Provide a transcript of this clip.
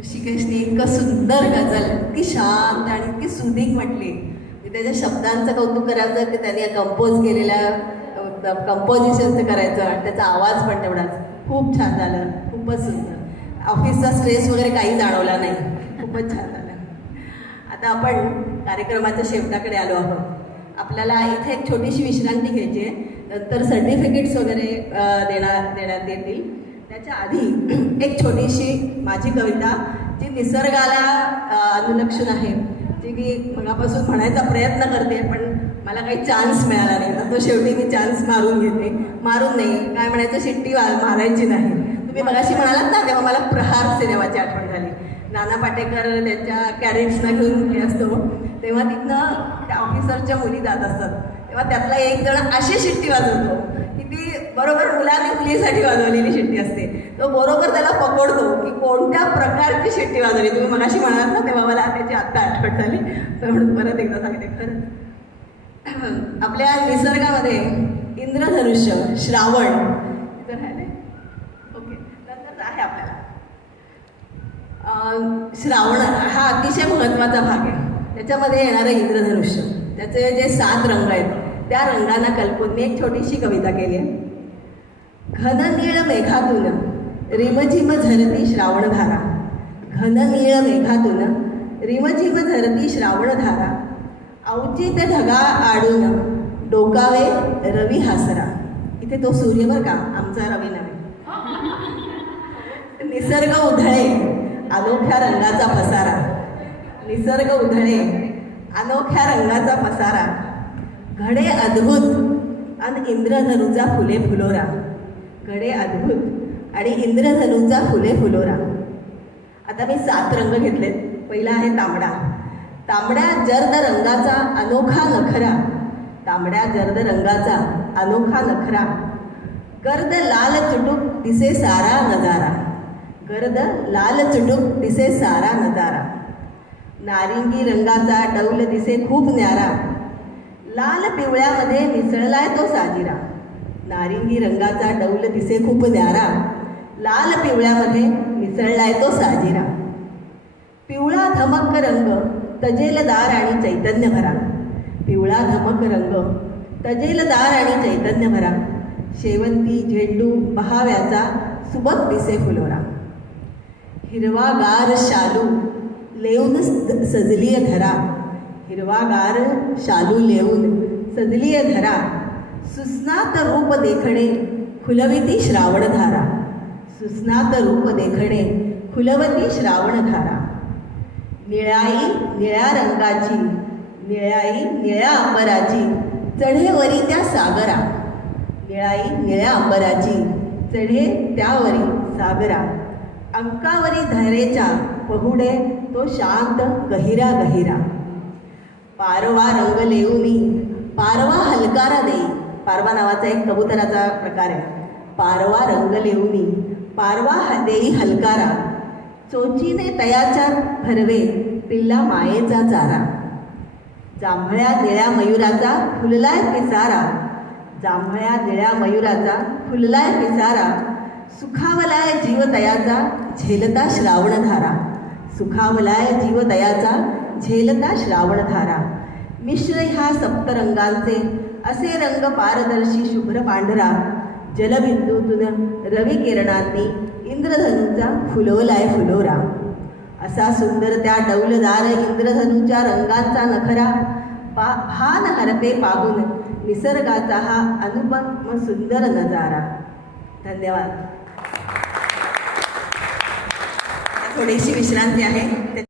ऋषिकेशने इतकं सुंदर गझल इतकी शांत आणि इतकी सुदीक म्हटली. की त्याच्या शब्दांचं कौतुक करायचं ते त्यांनी कंपोज केलेल्या कंपोजिशनचं करायचं आणि त्याचा आवाज पण तेवढाच. खूप छान झालं खूपच सुंदर. ऑफिसचा स्ट्रेस वगैरे काही जाणवला नाही. खूपच छान झालं. आता आपण कार्यक्रमाच्या शेवटाकडे आलो आहोत. आपल्याला इथे एक छोटीशी विश्रांती घ्यायची आहे. नंतर सर्टिफिकेट्स वगैरे देणार देण्यात येतील. त्याच्या आधी एक छोटीशी माझी कविता जी निसर्गाला अनुलक्षण आहे. जी मी मगापासून म्हणायचा प्रयत्न करते पण मला काही चान्स मिळाला नाही. तर तो शेवटी मी चान्स मारून घेते. मारून नाही. काय म्हणायचं? शिट्टी वा- मारायची नाही. तुम्ही मगाशी म्हणालात ना तेव्हा मला प्रहार सिनेमाची आठवण झाली. नाना पाटेकर त्यांच्या कॅरेट्सना घेऊन हे असतो. तेव्हा तिथनं त्या ऑफिसरच्या मुली जात असतात. तेव्हा त्यातला एक जण अशी शिट्टी वाजवतो. बरोबर मुलाने मुलीसाठी वाजवलेली शिट्टी असते. तो बरोबर त्याला पकडतो की कोणत्या प्रकारची शिट्टी वाजवली? तुम्ही मनाशी म्हणाल ना तेव्हा मला त्याची आत्ता आठवण झाली. तर म्हणून परत एकदा सांगते. खरं आपल्या निसर्गामध्ये इंद्रधनुष्य श्रावण इथं राहिले? ओके नंतर आहे आपल्याला. श्रावण हा अतिशय महत्त्वाचा भाग आहे. त्याच्यामध्ये येणारं इंद्रधनुष्य. त्याचे जे सात रंग आहेत त्या रंगांना कल्पून मी एक छोटीशी कविता केली आहे. घन नीळ मेघातून रिमझिम झरती श्रावणधारा. घन नीळ मेघातून रिमझिम झरती श्रावणधारा. औचित ढगा आडून डोकावे रवी हासरा. इथे तो सूर्य बरं का आमचा रवी नव्हे. निसर्ग उधळे अनोख्या रंगाचा पसारा. निसर्ग उधळे अनोख्या रंगाचा पसारा. घडे अद्भुत अन इंद्रधनुचा फुले फुलोरा. घडे अद्भुत. आणि इंद्रधनुचा फुले फुलोरा. आता मी सात रंग घेतलेत. पहिला आहे तांबडा. तांबड्या जर्द रंगाचा अनोखा नखरा. तांबड्या जर्द रंगाचा अनोखा नखरा. गर्द लाल चुटूक दिसे सारा नजारा. गर्द लाल चुटूक दिसे सारा नजारा. नारिंगी रंगाचा डौल दिसे खूप न्यारा. लाल पिवळ्यामध्ये मिसळलाय तो साजिरा. नारिंगी रंगाचा डौल दिसे खूप न्यारा लाल पिवळ्यामध्ये मिसळलाय तो साजिरा. पिवळा धमक रंग तजेलदार आणि चैतन्य भरा पिवळा धमक रंग तजेलदार आणि चैतन्य भरा शेवंती झेंडू बहाव्याचा सुबक दिसे फुलोरा. हिरवागार शालू लेऊन स- सजलीय धरा. हिरवागार शालू लेऊन सजलीय धरा. सुस्नात रूप देखणे खुलविती श्रावणधारा सुस्नात रूप देखणे खुलवती श्रावणधारा निळाई निळ्या रंगाची निळाई निळ्या अंबराची चढेवरी त्या सागरा. निळाई निळ्या अंबराची चढे त्यावरी सागरा. अंकावरी धरेच्या पहुडे तो शांत गहिरा गहिरा. पारवा रंग लेऊनी पारवा हलकारा देई. पारवा नावाचा एक कबुतराचा प्रकार आहे. पारवा रंग लेऊनी पारवा देई हलकारा. चोचीने तयाच्या भरवे पिल्ला मायेचा चारा. जांभळ्या निळ्या मयुराचा फुललाय पिसारा. जांभळ्या निळ्या मयुराचा फुललाय पिसारा. सुखावलाय जीवदयाचा झेलता श्रावणधारा. सुखावलाय जीवदयाचा झेलता श्रावणधारा. मिश्र ह्या सप्तरंगांचे असे रंग पारदर्शी शुभ्र पांढरा. जलबिंदूतून रवी किरणांनी इंद्रधनूचा फुलवलाय फुलोरा. असा सुंदर त्या डौलदार इंद्रधनूच्या रंगांचा नखरा पा भान हरते पाहून निसर्गाचा हा अनुपम सुंदर नजारा. धन्यवाद. थोडीशी विश्रांती आहे.